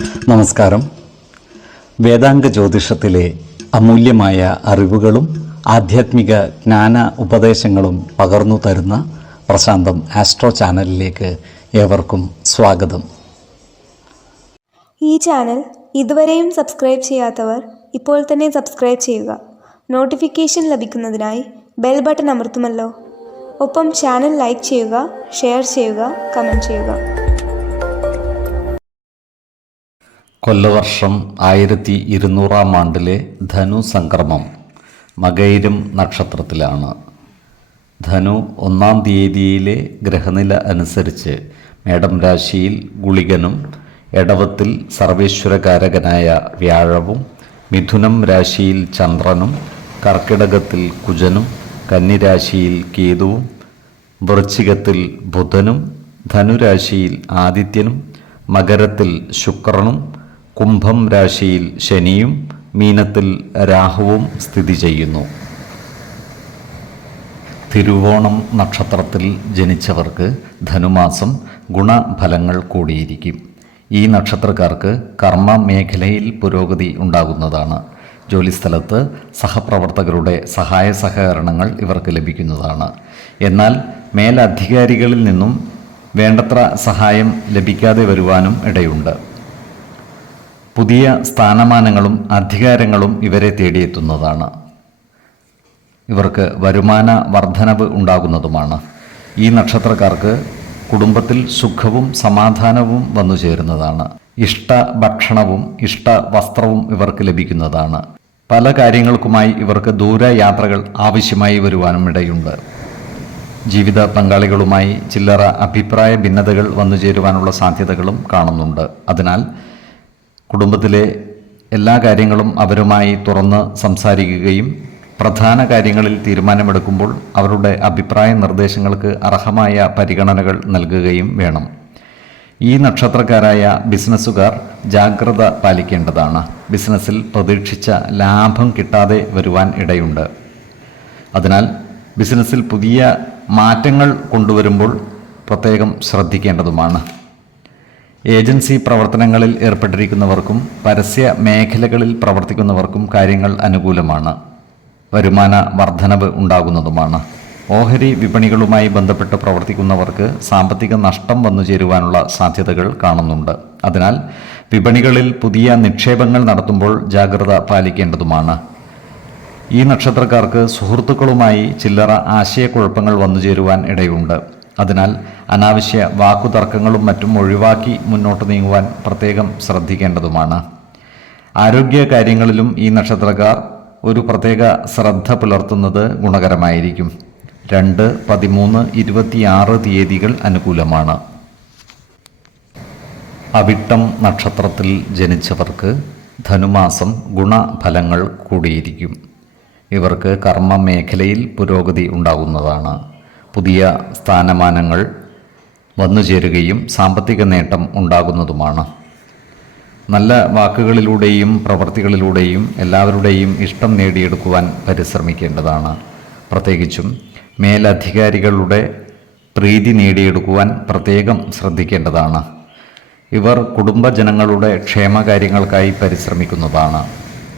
നമസ്കാരം. വേദാംഗ ജ്യോതിഷത്തിലെ അമൂല്യമായ അറിവുകളും ആധ്യാത്മിക ജ്ഞാന ഉപദേശങ്ങളും പകർന്നു തരുന്ന പ്രശാന്തം ആസ്ട്രോ ചാനലിലേക്ക് ഏവർക്കും സ്വാഗതം. ഈ ചാനൽ ഇതുവരെയും സബ്സ്ക്രൈബ് ചെയ്യാത്തവർ ഇപ്പോൾ തന്നെ സബ്സ്ക്രൈബ് ചെയ്യുക. നോട്ടിഫിക്കേഷൻ ലഭിക്കുന്നതിനായി ബെൽ ബട്ടൺ അമർത്തുമല്ലോ. ഒപ്പം ചാനൽ ലൈക്ക് ചെയ്യുക, ഷെയർ ചെയ്യുക, കമൻറ്റ് ചെയ്യുക. കൊല്ലവർഷം 1200 ധനു സംക്രമം മകയിരം നക്ഷത്രത്തിലാണ്. ധനു 1-ാം തീയതിയിലെ ഗ്രഹനില അനുസരിച്ച് മേടം രാശിയിൽ ഗുളികനും, എടവത്തിൽ സർവേശ്വരകാരകനായ വ്യാഴവും, മിഥുനം രാശിയിൽ ചന്ദ്രനും, കർക്കിടകത്തിൽ കുജനും, കന്നിരാശിയിൽ കേതുവും, വൃശ്ചികത്തിൽ ബുധനും, ധനുരാശിയിൽ ആദിത്യനും, മകരത്തിൽ ശുക്രനും, കുംഭം രാശിയിൽ ശനിയും, മീനത്തിൽ രാഹുവും സ്ഥിതി ചെയ്യുന്നു. തിരുവോണം നക്ഷത്രത്തിൽ ജനിച്ചവർക്ക് ധനുമാസം ഗുണഫലങ്ങൾ കൂടിയിരിക്കും. ഈ നക്ഷത്രക്കാർക്ക് കർമ്മ മേഖലയിൽ പുരോഗതി ഉണ്ടാകുന്നതാണ്. ജോലിസ്ഥലത്ത് സഹപ്രവർത്തകരുടെ സഹായ സഹകരണങ്ങൾ ഇവർക്ക് ലഭിക്കുന്നതാണ്. എന്നാൽ മേലധികാരികളിൽ നിന്നും വേണ്ടത്ര സഹായം ലഭിക്കാതെ വരുവാനും ഇടയുണ്ട്. പുതിയ സ്ഥാനമാനങ്ങളും അധികാരങ്ങളും ഇവരെ തേടിയെത്തുന്നതാണ്. ഇവർക്ക് വരുമാന വർധനവ് ഉണ്ടാകുന്നതുമാണ്. ഈ നക്ഷത്രക്കാർക്ക് കുടുംബത്തിൽ സുഖവും സമാധാനവും വന്നു ചേരുന്നതാണ്. ഇഷ്ട ഭക്ഷണവും ഇഷ്ട വസ്ത്രവും ഇവർക്ക് ലഭിക്കുന്നതാണ്. പല കാര്യങ്ങൾക്കുമായി ഇവർക്ക് ദൂരയാത്രകൾ ആവശ്യമായി വരുവാനും ഇടയുണ്ട്. ജീവിത പങ്കാളികളുമായി ചില്ലറ അഭിപ്രായ ഭിന്നതകൾ വന്നു ചേരുവാനുള്ള സാധ്യതകളും കാണുന്നുണ്ട്. അതിനാൽ കുടുംബത്തിലെ എല്ലാ കാര്യങ്ങളും അവരുമായി തുറന്ന് സംസാരിക്കുകയും പ്രധാന കാര്യങ്ങളിൽ തീരുമാനമെടുക്കുമ്പോൾ അവരുടെ അഭിപ്രായ നിർദ്ദേശങ്ങൾക്ക് അർഹമായ പരിഗണനകൾ നൽകുകയും വേണം. ഈ നക്ഷത്രക്കാരായ ബിസിനസ്സുകാർ ജാഗ്രത പാലിക്കേണ്ടതാണ്. ബിസിനസ്സിൽ പ്രതീക്ഷിച്ച ലാഭം കിട്ടാതെ വരുവാൻ ഇടയുണ്ട്. അതിനാൽ ബിസിനസ്സിൽ പുതിയ മാറ്റങ്ങൾ കൊണ്ടുവരുമ്പോൾ പ്രത്യേകം ശ്രദ്ധിക്കേണ്ടതുമാണ്. ഏജൻസി പ്രവർത്തനങ്ങളിൽ ഏർപ്പെട്ടിരിക്കുന്നവർക്കും പരസ്യ മേഖലകളിൽ പ്രവർത്തിക്കുന്നവർക്കും കാര്യങ്ങൾ അനുകൂലമാണ്. വരുമാന വർധനവ് ഉണ്ടാകുന്നതുമാണ്. ഓഹരി വിപണികളുമായി ബന്ധപ്പെട്ട് പ്രവർത്തിക്കുന്നവർക്ക് സാമ്പത്തിക നഷ്ടം വന്നു ചേരുവാനുള്ള സാധ്യതകൾ കാണുന്നുണ്ട്. അതിനാൽ വിപണികളിൽ പുതിയ നിക്ഷേപങ്ങൾ നടത്തുമ്പോൾ ജാഗ്രത പാലിക്കേണ്ടതുമാണ്. ഈ നക്ഷത്രക്കാർക്ക് സുഹൃത്തുക്കളുമായി ചില്ലറ ആശയക്കുഴപ്പങ്ങൾ വന്നു ചേരുവാൻ ഇടയുണ്ട്. അതിനാൽ അനാവശ്യ വാക്കുതർക്കങ്ങളും മറ്റും ഒഴിവാക്കി മുന്നോട്ട് നീങ്ങുവാൻ പ്രത്യേകം ശ്രദ്ധിക്കേണ്ടതുമാണ്. ആരോഗ്യ കാര്യങ്ങളിലും ഈ നക്ഷത്രക്കാർ ഒരു പ്രത്യേക ശ്രദ്ധ പുലർത്തുന്നത് ഗുണകരമായിരിക്കും. 2, 13, 26 തീയതികൾ അനുകൂലമാണ്. അവിട്ടം നക്ഷത്രത്തിൽ ജനിച്ചവർക്ക് ധനുമാസം ഗുണഫലങ്ങൾ കൂടിയിരിക്കും. ഇവർക്ക് കർമ്മ മേഖലയിൽ പുരോഗതി ഉണ്ടാകുന്നതാണ്. പുതിയ സ്ഥാനമാനങ്ങൾ വന്നുചേരുകയും സാമ്പത്തിക നേട്ടം ഉണ്ടാകുന്നതുമാണ്. നല്ല വാക്കുകളിലൂടെയും പ്രവൃത്തികളിലൂടെയും എല്ലാവരുടെയും ഇഷ്ടം നേടിയെടുക്കുവാൻ പരിശ്രമിക്കേണ്ടതാണ്. പ്രത്യേകിച്ചും മേലധികാരികളുടെ പ്രീതി നേടിയെടുക്കുവാൻ പ്രത്യേകം ശ്രദ്ധിക്കേണ്ടതാണ്. ഇവർ കുടുംബജനങ്ങളുടെ ക്ഷേമകാര്യങ്ങൾക്കായി പരിശ്രമിക്കുന്നതാണ്.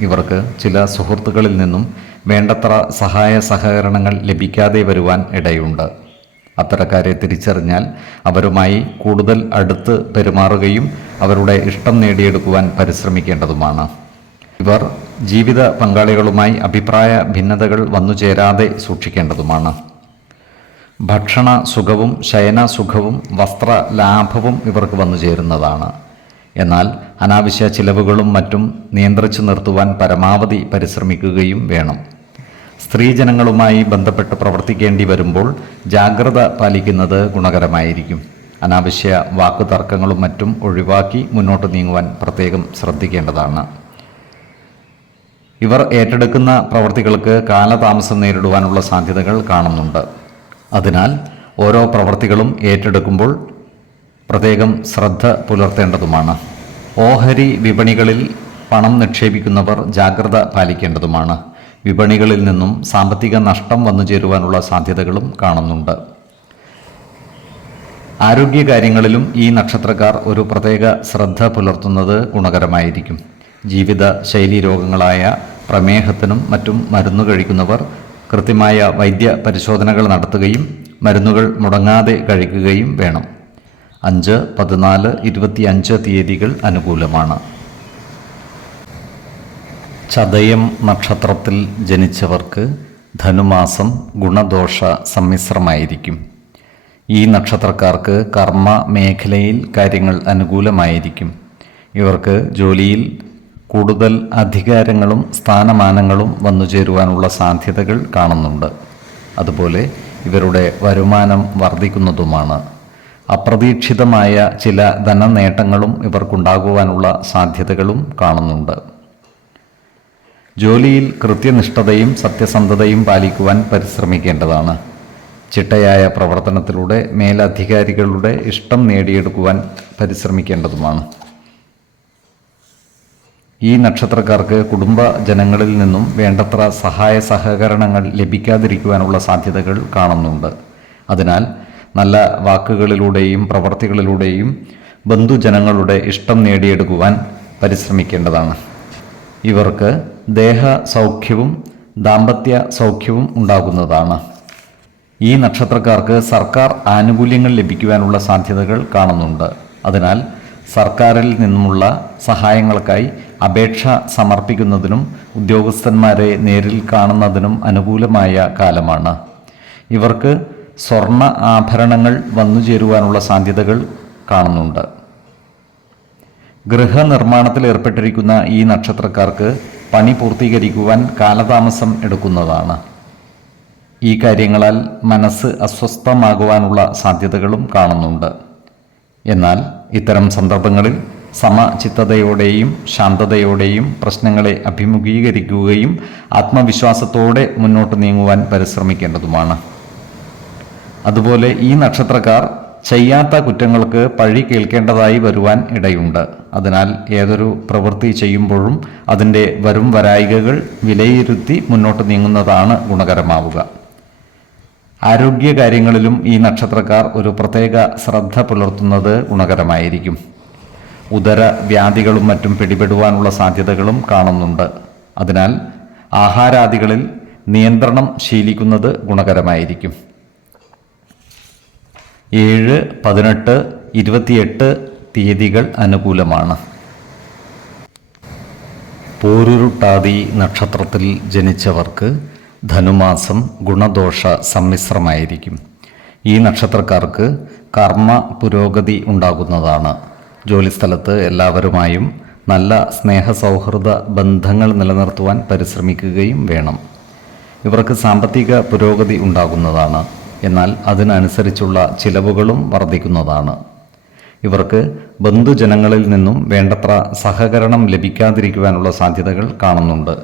ഇവർക്ക് ചില സുഹൃത്തുക്കളിൽ നിന്നും വേണ്ടത്ര സഹായ സഹകരണങ്ങൾ ലഭിക്കാതെ വരുവാൻ ഇടയുണ്ട്. അത്തരക്കാരെ തിരിച്ചറിഞ്ഞാൽ അവരുമായി കൂടുതൽ അടുത്ത് പെരുമാറുകയും അവരുടെ ഇഷ്ടം നേടിയെടുക്കുവാൻ പരിശ്രമിക്കേണ്ടതുമാണ്. ഇവർ ജീവിത പങ്കാളികളുമായി അഭിപ്രായ ഭിന്നതകൾ വന്നു ചേരാതെ സൂക്ഷിക്കേണ്ടതുമാണ്. ഭക്ഷണ സുഖവും ശയന സുഖവും വസ്ത്ര ലാഭവും ഇവർക്ക് വന്നു ചേരുന്നതാണ്. എന്നാൽ അനാവശ്യ ചിലവുകളും മറ്റും നിയന്ത്രിച്ചു നിർത്തുവാൻ പരമാവധി പരിശ്രമിക്കുകയും വേണം. സ്ത്രീജനങ്ങളുമായി ബന്ധപ്പെട്ട് പ്രവർത്തിക്കേണ്ടി വരുമ്പോൾ ജാഗ്രത പാലിക്കുന്നത് ഗുണകരമായിരിക്കും. അനാവശ്യ വാക്കുതർക്കങ്ങളും മറ്റും ഒഴിവാക്കി മുന്നോട്ട് നീങ്ങുവാൻ പ്രത്യേകം ശ്രദ്ധിക്കേണ്ടതാണ്. ഇവർ ഏറ്റെടുക്കുന്ന പ്രവൃത്തികൾക്ക് കാലതാമസം നേരിടുവാനുള്ള സാധ്യതകൾ കാണുന്നുണ്ട്. അതിനാൽ ഓരോ പ്രവൃത്തികളും ഏറ്റെടുക്കുമ്പോൾ പ്രത്യേകം ശ്രദ്ധ പുലർത്തേണ്ടതുമാണ്. ഓഹരി വിപണികളിൽ പണം നിക്ഷേപിക്കുന്നവർ ജാഗ്രത പാലിക്കേണ്ടതുമാണ്. വിപണികളിൽ നിന്നും സാമ്പത്തിക നഷ്ടം വന്നു ചേരുവാനുള്ള സാധ്യതകളും കാണുന്നുണ്ട്. ആരോഗ്യകാര്യങ്ങളിലും ഈ നക്ഷത്രക്കാർ ഒരു പ്രത്യേക ശ്രദ്ധ പുലർത്തുന്നത് ഗുണകരമായിരിക്കും. ജീവിത ശൈലീ രോഗങ്ങളായ പ്രമേഹത്തിനും മറ്റും മരുന്ന് കഴിക്കുന്നവർ കൃത്യമായ വൈദ്യ പരിശോധനകൾ നടത്തുകയും മരുന്നുകൾ മുടങ്ങാതെ കഴിക്കുകയും വേണം. 5, 14, 25 തീയതികൾ അനുകൂലമാണ്. ചതയം നക്ഷത്രത്തിൽ ജനിച്ചവർക്ക് ധനുമാസം ഗുണദോഷ സമ്മിശ്രമായിരിക്കും. ഈ നക്ഷത്രക്കാർക്ക് കർമ്മ മേഖലയിൽ കാര്യങ്ങൾ അനുകൂലമായിരിക്കും. ഇവർക്ക് ജോലിയിൽ കൂടുതൽ അധികാരങ്ങളും സ്ഥാനമാനങ്ങളും വന്നുചേരുവാനുള്ള സാധ്യതകൾ കാണുന്നുണ്ട്. അതുപോലെ ഇവരുടെ വരുമാനം വർദ്ധിക്കുന്നതുമാണ്. അപ്രതീക്ഷിതമായ ചില ധനനേട്ടങ്ങളും ഇവർക്കുണ്ടാകുവാനുള്ള സാധ്യതകളും കാണുന്നുണ്ട്. ജോലിയിൽ കൃത്യനിഷ്ഠതയും സത്യസന്ധതയും പാലിക്കുവാൻ പരിശ്രമിക്കേണ്ടതാണ്. ചിട്ടയായ പ്രവർത്തനത്തിലൂടെ മേലധികാരികളുടെ ഇഷ്ടം നേടിയെടുക്കുവാൻ പരിശ്രമിക്കേണ്ടതുമാണ്. ഈ നക്ഷത്രക്കാർക്ക് കുടുംബ ജനങ്ങളിൽ നിന്നും വേണ്ടത്ര സഹായ സഹകരണങ്ങൾ ലഭിക്കാതിരിക്കുവാനുള്ള സാധ്യതകൾ കാണുന്നുണ്ട്. അതിനാൽ നല്ല വാക്കുകളിലൂടെയും പ്രവർത്തികളിലൂടെയും ബന്ധുജനങ്ങളുടെ ഇഷ്ടം നേടിയെടുക്കുവാൻ പരിശ്രമിക്കേണ്ടതാണ്. ഇവർക്ക് ദേഹ സൗഖ്യവും ദാമ്പത്യ സൗഖ്യവും ഉണ്ടാകുന്നതാണ്. ഈ നക്ഷത്രക്കാർക്ക് സർക്കാർ ആനുകൂല്യങ്ങൾ ലഭിക്കുവാനുള്ള സാധ്യതകൾ കാണുന്നുണ്ട്. അതിനാൽ സർക്കാരിൽ നിന്നുമുള്ള സഹായങ്ങൾക്കായി അപേക്ഷ സമർപ്പിക്കുന്നതിനും ഉദ്യോഗസ്ഥന്മാരെ നേരിൽ കാണുന്നതിനും അനുകൂലമായ കാലമാണ്. ഇവർക്ക് സ്വർണ്ണ ആഭരണങ്ങൾ വന്നുചേരുവാനുള്ള സാധ്യതകൾ കാണുന്നുണ്ട്. ഗൃഹനിർമ്മാണത്തിൽ ഏർപ്പെട്ടിരിക്കുന്ന ഈ നക്ഷത്രക്കാർക്ക് പണി പൂർത്തീകരിക്കുവാൻ കാലതാമസം എടുക്കുന്നതാണ്. ഈ കാര്യങ്ങളാൽ മനസ്സ് അസ്വസ്ഥമാകുവാനുള്ള സാധ്യതകളും കാണുന്നുണ്ട്. എന്നാൽ ഇത്തരം സന്ദർഭങ്ങളിൽ സമചിത്തതയോടെയും ശാന്തതയോടെയും പ്രശ്നങ്ങളെ അഭിമുഖീകരിക്കുകയും ആത്മവിശ്വാസത്തോടെ മുന്നോട്ട് നീങ്ങുവാൻ പരിശ്രമിക്കേണ്ടതുമാണ്. അതുപോലെ ഈ നക്ഷത്രക്കാർ ചെയ്യാത്ത കുറ്റങ്ങൾക്ക് പഴി കേൾക്കേണ്ടതായി വരുവാൻ ഇടയുണ്ട്. അതിനാൽ ഏതൊരു പ്രവൃത്തി ചെയ്യുമ്പോഴും അതിൻ്റെ വരും വരായികകൾ വിലയിരുത്തി മുന്നോട്ട് നീങ്ങുന്നതാണ് ഗുണകരമാവുക. ആരോഗ്യകാര്യങ്ങളിലും ഈ നക്ഷത്രക്കാർ ഒരു പ്രത്യേക ശ്രദ്ധ പുലർത്തുന്നത് ഗുണകരമായിരിക്കും. ഉദര വ്യാധികളും മറ്റും പിടിപെടുവാനുള്ള സാധ്യതകളും കാണുന്നുണ്ട്. അതിനാൽ ആഹാരാദികളിൽ നിയന്ത്രണം ശീലിക്കുന്നത് ഗുണകരമായിരിക്കും. 7, 18, 28 തീയതികൾ അനുകൂലമാണ്. പോരുരുട്ടാതി നക്ഷത്രത്തിൽ ജനിച്ചവർക്ക് ധനുമാസം ഗുണദോഷ സമ്മിശ്രമായിരിക്കും. ഈ നക്ഷത്രക്കാർക്ക് കർമ്മ പുരോഗതി ഉണ്ടാകുന്നതാണ്. ജോലിസ്ഥലത്ത് എല്ലാവരുമായും നല്ല സ്നേഹസൗഹൃദ ബന്ധങ്ങൾ നിലനിർത്തുവാൻ പരിശ്രമിക്കുകയും വേണം. ഇവർക്ക് സാമ്പത്തിക പുരോഗതി ഉണ്ടാകുന്നതാണ്. എന്നാൽ അതിനനുസരിച്ചുള്ള ചിലവുകളും വർദ്ധിക്കുന്നതാണ്. ഇവർക്ക് ബന്ധുജനങ്ങളിൽ നിന്നും വേണ്ടത്ര സഹകരണം ലഭിക്കാതിരിക്കുവാനുള്ള സാധ്യതകൾ കാണുന്നുണ്ട്.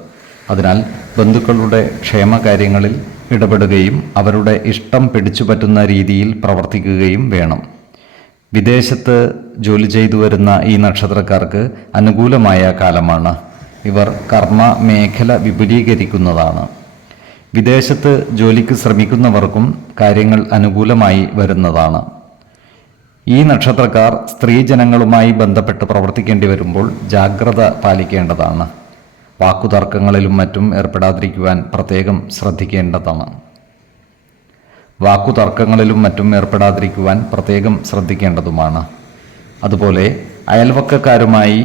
അതിനാൽ ബന്ധുക്കളുടെ ക്ഷേമകാര്യങ്ങളിൽ ഇടപെടുകയും അവരുടെ ഇഷ്ടം പിടിച്ചുപറ്റുന്ന രീതിയിൽ പ്രവർത്തിക്കുകയും വേണം. വിദേശത്ത് ജോലി ചെയ്തു വരുന്ന ഈ നക്ഷത്രക്കാർക്ക് അനുകൂലമായ കാലമാണ്. ഇവർ കർമ്മ മേഖല വിപുലീകരിക്കുന്നതാണ്. വിദേശത്ത് ജോലിക്ക് ശ്രമിക്കുന്നവർക്കും കാര്യങ്ങൾ അനുകൂലമായി വരുന്നതാണ്. ഈ നക്ഷത്രക്കാർ സ്ത്രീജനങ്ങളുമായി ബന്ധപ്പെട്ട് പ്രവർത്തിക്കേണ്ടി വരുമ്പോൾ ജാഗ്രത പാലിക്കേണ്ടതാണ്. വാക്കുതർക്കങ്ങളിലും മറ്റും ഏർപ്പെടാതിരിക്കുവാൻ പ്രത്യേകം ശ്രദ്ധിക്കേണ്ടതുമാണ്. അതുപോലെ അയൽവക്കക്കാരുമായി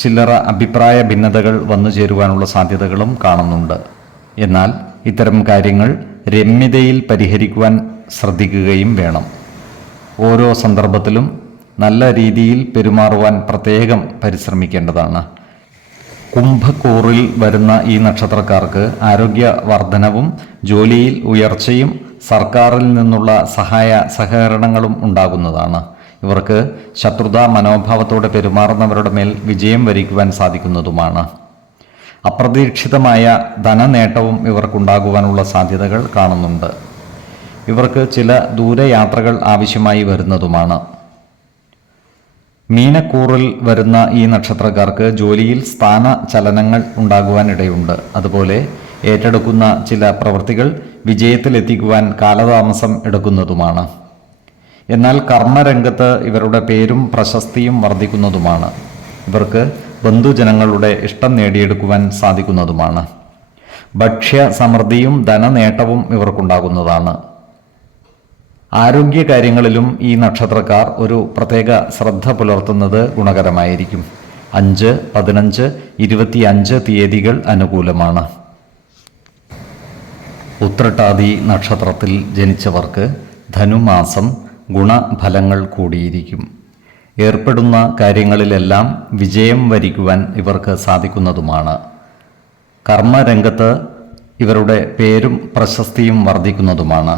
ചില്ലറ അഭിപ്രായ ഭിന്നതകൾ വന്നു ചേരുവാനുള്ള സാധ്യതകളും കാണുന്നുണ്ട്. എന്നാൽ ഇത്തരം കാര്യങ്ങൾ രമ്യതയിൽ പരിഹരിക്കുവാൻ ശ്രദ്ധിക്കുകയും വേണം. ഓരോ സന്ദർഭത്തിലും നല്ല രീതിയിൽ പെരുമാറുവാൻ പ്രത്യേകം പരിശ്രമിക്കേണ്ടതാണ്. കുംഭക്കൂറിൽ വരുന്ന ഈ നക്ഷത്രക്കാർക്ക് ആരോഗ്യ വർധനവും ജോലിയിൽ ഉയർച്ചയും സർക്കാരിൽ നിന്നുള്ള സഹായ സഹകരണങ്ങളും ഉണ്ടാകുന്നതാണ്. ഇവർക്ക് ശത്രുതാ മനോഭാവത്തോടെ പെരുമാറുന്നവരുടെ മേൽ വിജയം വരിക്കുവാൻ സാധിക്കുന്നതുമാണ്. അപ്രതീക്ഷിതമായ ധനനേട്ടവും ഇവർക്കുണ്ടാകുവാനുള്ള സാധ്യതകൾ കാണുന്നുണ്ട്. ഇവർക്ക് ചില ദൂരയാത്രകൾ ആവശ്യമായി വരുന്നതുമാണ്. മീനക്കൂറിൽ വരുന്ന ഈ നക്ഷത്രക്കാർക്ക് ജോലിയിൽ സ്ഥാന ചലനങ്ങൾ ഉണ്ടാകുവാനിടയുണ്ട്. അതുപോലെ ഏറ്റെടുക്കുന്ന ചില പ്രവൃത്തികൾ വിജയത്തിലെത്തിക്കുവാൻ കാലതാമസം എടുക്കുന്നതുമാണ്. എന്നാൽ കർമ്മരംഗത്ത് ഇവരുടെ പേരും പ്രശസ്തിയും വർദ്ധിക്കുന്നതുമാണ്. ഇവർക്ക് ബന്ധുജനങ്ങളുടെ ഇഷ്ടം നേടിയെടുക്കുവാൻ സാധിക്കുന്നതുമാണ്. ഭക്ഷ്യ സമൃദ്ധിയും ധനനേട്ടവും ഇവർക്കുണ്ടാകുന്നതാണ്. ആരോഗ്യകാര്യങ്ങളിലും ഈ നക്ഷത്രക്കാർ ഒരു പ്രത്യേക ശ്രദ്ധ പുലർത്തുന്നത് ഗുണകരമായിരിക്കും. 5, 15, 25 തീയതികൾ അനുകൂലമാണ്. ഉത്രട്ടാതി നക്ഷത്രത്തിൽ ജനിച്ചവർക്ക് ധനുമാസം ഗുണഫലങ്ങൾ കൂടിയിരിക്കും. ഏർപ്പെടുന്ന കാര്യങ്ങളിലെല്ലാം വിജയം വരിക്കുവാൻ ഇവർക്ക് സാധിക്കുന്നതുമാണ്. കർമ്മരംഗത്ത് ഇവരുടെ പേരും പ്രശസ്തിയും വർദ്ധിക്കുന്നതുമാണ്.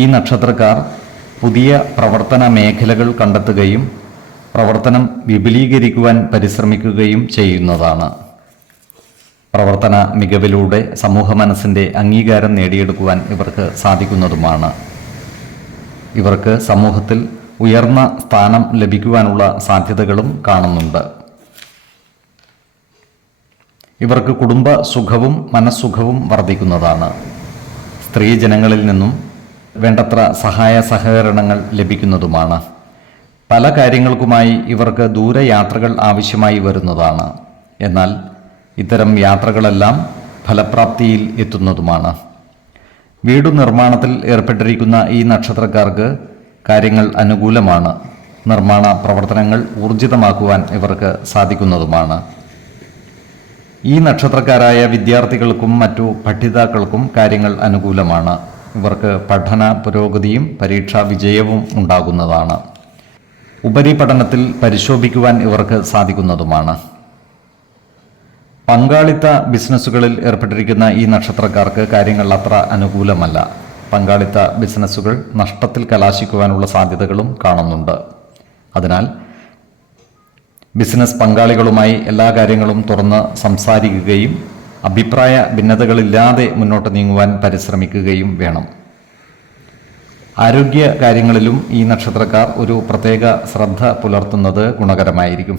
ഈ നക്ഷത്രക്കാർ പുതിയ പ്രവർത്തന മേഖലകൾ കണ്ടെത്തുകയും പ്രവർത്തനം വിപുലീകരിക്കുവാൻ പരിശ്രമിക്കുകയും ചെയ്യുന്നതാണ്. പ്രവർത്തന മികവിലൂടെ സമൂഹ മനസ്സിൻ്റെ അംഗീകാരം നേടിയെടുക്കുവാൻ ഇവർക്ക് സാധിക്കുന്നതുമാണ്. ഇവർക്ക് സമൂഹത്തിൽ ഉയർന്ന സ്ഥാനം ലഭിക്കുവാനുള്ള സാധ്യതകളും കാണുന്നുണ്ട്. ഇവർക്ക് കുടുംബ സുഖവും മനസ്സുഖവും വർദ്ധിക്കുന്നതാണ്. സ്ത്രീജനങ്ങളിൽ നിന്നും വേണ്ടത്ര സഹായ സഹകരണങ്ങൾ ലഭിക്കുന്നതുമാണ്. പല കാര്യങ്ങൾക്കുമായി ഇവർക്ക് ദൂരയാത്രകൾ ആവശ്യമായി വരുന്നതാണ്. എന്നാൽ ഇത്തരം യാത്രകളെല്ലാം ഫലപ്രാപ്തിയിൽ എത്തുന്നതുമാണ്. വീടു നിർമ്മാണത്തിൽ ഏർപ്പെട്ടിരിക്കുന്ന ഈ നക്ഷത്രക്കാർക്ക് കാര്യങ്ങൾ അനുകൂലമാണ്. നിർമ്മാണ പ്രവർത്തനങ്ങൾ ഊർജിതമാക്കുവാൻ ഇവർക്ക് സാധിക്കുന്നതുമാണ്. ഈ നക്ഷത്രക്കാരായ വിദ്യാർത്ഥികൾക്കും മറ്റു പഠിതാക്കൾക്കും കാര്യങ്ങൾ അനുകൂലമാണ്. ഇവർക്ക് പഠന പുരോഗതിയും പരീക്ഷാ വിജയവും ഉണ്ടാകുന്നതാണ്. ഉപരിപഠനത്തിൽ പരിശോഭിക്കുവാൻ ഇവർക്ക് സാധിക്കുന്നതുമാണ്. പങ്കാളിത്ത ബിസിനസ്സുകളിൽ ഏർപ്പെട്ടിരിക്കുന്ന ഈ നക്ഷത്രക്കാർക്ക് കാര്യങ്ങൾ അത്ര അനുകൂലമല്ല. പങ്കാളിത്ത ബിസിനസ്സുകൾ നഷ്ടത്തിൽ കലാശിക്കുവാനുള്ള സാധ്യതകളും കാണുന്നുണ്ട്. അതിനാൽ ബിസിനസ് പങ്കാളികളുമായി എല്ലാ കാര്യങ്ങളും തുറന്ന് സംസാരിക്കുകയും അഭിപ്രായ ഭിന്നതകളില്ലാതെ മുന്നോട്ട് നീങ്ങുവാൻ പരിശ്രമിക്കുകയും വേണം. ആരോഗ്യ കാര്യങ്ങളിലും ഈ നക്ഷത്രക്കാർ ഒരു പ്രത്യേക ശ്രദ്ധ പുലർത്തുന്നത് ഗുണകരമായിരിക്കും.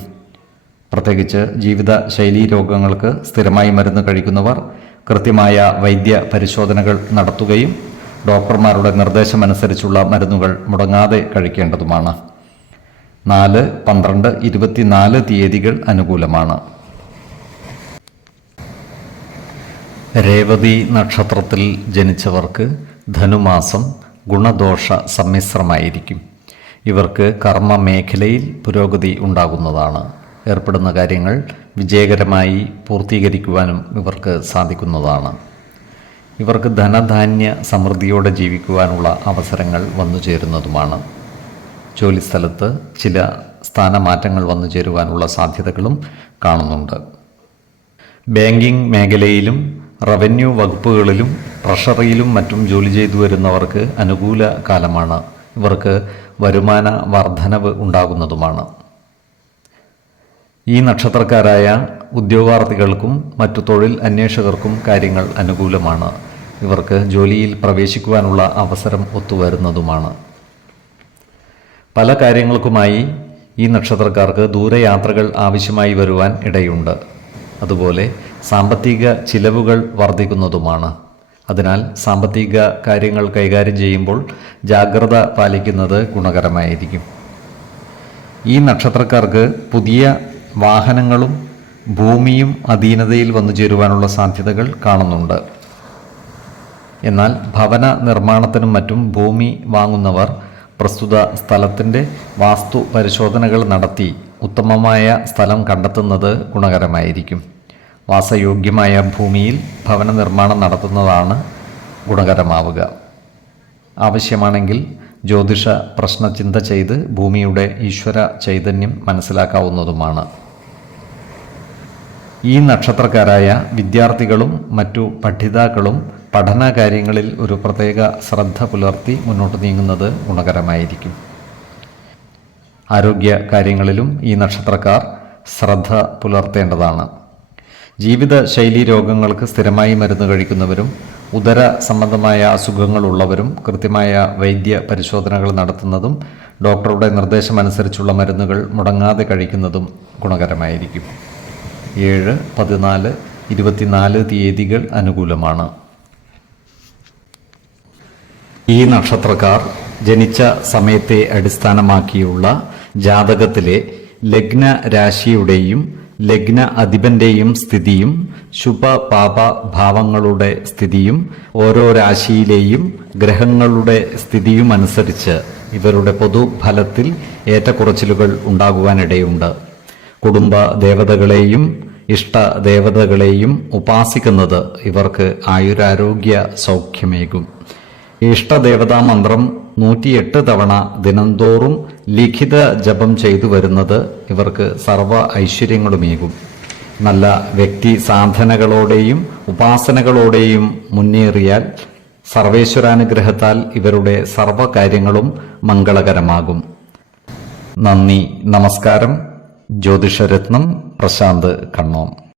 പ്രത്യേകിച്ച് ജീവിത ശൈലീ രോഗങ്ങൾക്ക് സ്ഥിരമായി മരുന്ന് കഴിക്കുന്നവർ കൃത്യമായ വൈദ്യ പരിശോധനകൾ നടത്തുകയും ഡോക്ടർമാരുടെ നിർദ്ദേശമനുസരിച്ചുള്ള മരുന്നുകൾ മുടങ്ങാതെ കഴിക്കേണ്ടതുമാണ്. 4, 12, 24 തീയതികൾ അനുകൂലമാണ്. രേവതി നക്ഷത്രത്തിൽ ജനിച്ചവർക്ക് ധനുമാസം ഗുണദോഷ സമ്മിശ്രമായിരിക്കും. ഇവർക്ക് കർമ്മ മേഖലയിൽ പുരോഗതി ഉണ്ടാകുന്നതാണ്. ഏർപ്പെടുന്ന കാര്യങ്ങൾ വിജയകരമായി പൂർത്തീകരിക്കുവാനും ഇവർക്ക് സാധിക്കുന്നതാണ്. ഇവർക്ക് ധനധാന്യ സമൃദ്ധിയോടെ ജീവിക്കുവാനുള്ള അവസരങ്ങൾ വന്നു ചേരുന്നതുമാണ്. ജോലിസ്ഥലത്ത് ചില സ്ഥാനമാറ്റങ്ങൾ വന്നു ചേരുവാനുള്ള സാധ്യതകളും കാണുന്നുണ്ട്. ബാങ്കിംഗ് മേഖലയിലും റവന്യൂ വകുപ്പുകളിലും ട്രഷറിയിലും മറ്റും ജോലി ചെയ്തു വരുന്നവർക്ക് അനുകൂല കാലമാണ്. ഇവർക്ക് വരുമാന വർധനവ് ഉണ്ടാകുന്നതുമാണ്. ഈ നക്ഷത്രക്കാരായ ഉദ്യോഗാർത്ഥികൾക്കും മറ്റു തൊഴിൽ അന്വേഷകർക്കും കാര്യങ്ങൾ അനുകൂലമാണ്. ഇവർക്ക് ജോലിയിൽ പ്രവേശിക്കുവാനുള്ള അവസരം ഒത്തുവരുന്നതുമാണ്. പല കാര്യങ്ങൾക്കുമായി ഈ നക്ഷത്രക്കാർക്ക് ദൂരയാത്രകൾ ആവശ്യമായി വരുവാൻ ഇടയുണ്ട്. അതുപോലെ സാമ്പത്തിക ചിലവുകൾ വർദ്ധിക്കുന്നതുമാണ്. അതിനാൽ സാമ്പത്തിക കാര്യങ്ങൾ കൈകാര്യം ചെയ്യുമ്പോൾ ജാഗ്രത പാലിക്കുന്നത് ഗുണകരമായിരിക്കും. ഈ നക്ഷത്രക്കാർക്ക് പുതിയ വാഹനങ്ങളും ഭൂമിയും അധീനതയിൽ വന്നു ചേരുവാനുള്ള സാധ്യതകൾ കാണുന്നുണ്ട്. എന്നാൽ ഭവന നിർമ്മാണത്തിനും മറ്റും ഭൂമി വാങ്ങുന്നവർ പ്രസ്തുത സ്ഥലത്തിൻ്റെ വാസ്തു പരിശോധനകൾ നടത്തി ഉത്തമമായ സ്ഥലം കണ്ടെത്തുന്നത് ഗുണകരമായിരിക്കും. വാസയോഗ്യമായ ഭൂമിയിൽ ഭവന നിർമ്മാണം നടത്തുന്നതാണ് ഗുണകരമാവുക. ആവശ്യമാണെങ്കിൽ ജ്യോതിഷ പ്രശ്നചിന്ത ചെയ്ത് ഭൂമിയുടെ ഈശ്വര ചൈതന്യം മനസ്സിലാക്കാവുന്നതുമാണ്. ഈ നക്ഷത്രക്കാരായ വിദ്യാർത്ഥികളും മറ്റു പഠിതാക്കളും പഠന കാര്യങ്ങളിൽ ഒരു പ്രത്യേക ശ്രദ്ധ പുലർത്തി മുന്നോട്ട് നീങ്ങുന്നത് ഗുണകരമായിരിക്കും. ആരോഗ്യ കാര്യങ്ങളിലും ഈ നക്ഷത്രക്കാർ ശ്രദ്ധ പുലർത്തേണ്ടതാണ്. ജീവിത ശൈലീ രോഗങ്ങൾക്ക് സ്ഥിരമായി മരുന്ന് കഴിക്കുന്നവരും ഉദര സംബന്ധമായ അസുഖങ്ങളുള്ളവരും കൃത്യമായ വൈദ്യ പരിശോധനകൾ നടത്തുന്നതും ഡോക്ടറുടെ നിർദ്ദേശമനുസരിച്ചുള്ള മരുന്നുകൾ മുടങ്ങാതെ കഴിക്കുന്നതും ഗുണകരമായിരിക്കും. 7, 14, 24 തീയതികൾ അനുകൂലമാണ്. ഈ നക്ഷത്രക്കാർ ജനിച്ച സമയത്തെ അടിസ്ഥാനമാക്കിയുള്ള ജാതകത്തിലെ ലഗ്ന രാശിയുടെയും ലഗ്ന അധിപന്റെയും സ്ഥിതിയും ശുഭ പാപ ഭാവങ്ങളുടെ സ്ഥിതിയും ഓരോ രാശിയിലെയും ഗ്രഹങ്ങളുടെ സ്ഥിതിയും അനുസരിച്ച് ഇവരുടെ പൊതുഫലത്തിൽ ഏറ്റക്കുറച്ചിലുകൾ ഉണ്ടാകുവാനിടയുണ്ട്. കുടുംബ ദേവതകളെയും ഇഷ്ട ദേവതകളെയും ഉപാസിക്കുന്നത് ഇവർക്ക് ആയുരാരോഗ്യ സൗഖ്യമേകും. ഇഷ്ടദേവതാ മന്ത്രം 108 തവണ ദിനംതോറും ലിഖിത ജപം ചെയ്തു വരുന്നത് ഇവർക്ക് സർവ ഐശ്വര്യങ്ങളുമേകും. നല്ല വ്യക്തി സാധനകളോടെയും ഉപാസനകളോടെയും മുന്നേറിയാൽ സർവേശ്വരാനുഗ്രഹത്താൽ ഇവരുടെ സർവകാര്യങ്ങളും മംഗളകരമാകും. നന്ദി, നമസ്കാരം. ജ്യോതിഷരത്നം പ്രശാന്ത് കണ്ണോം.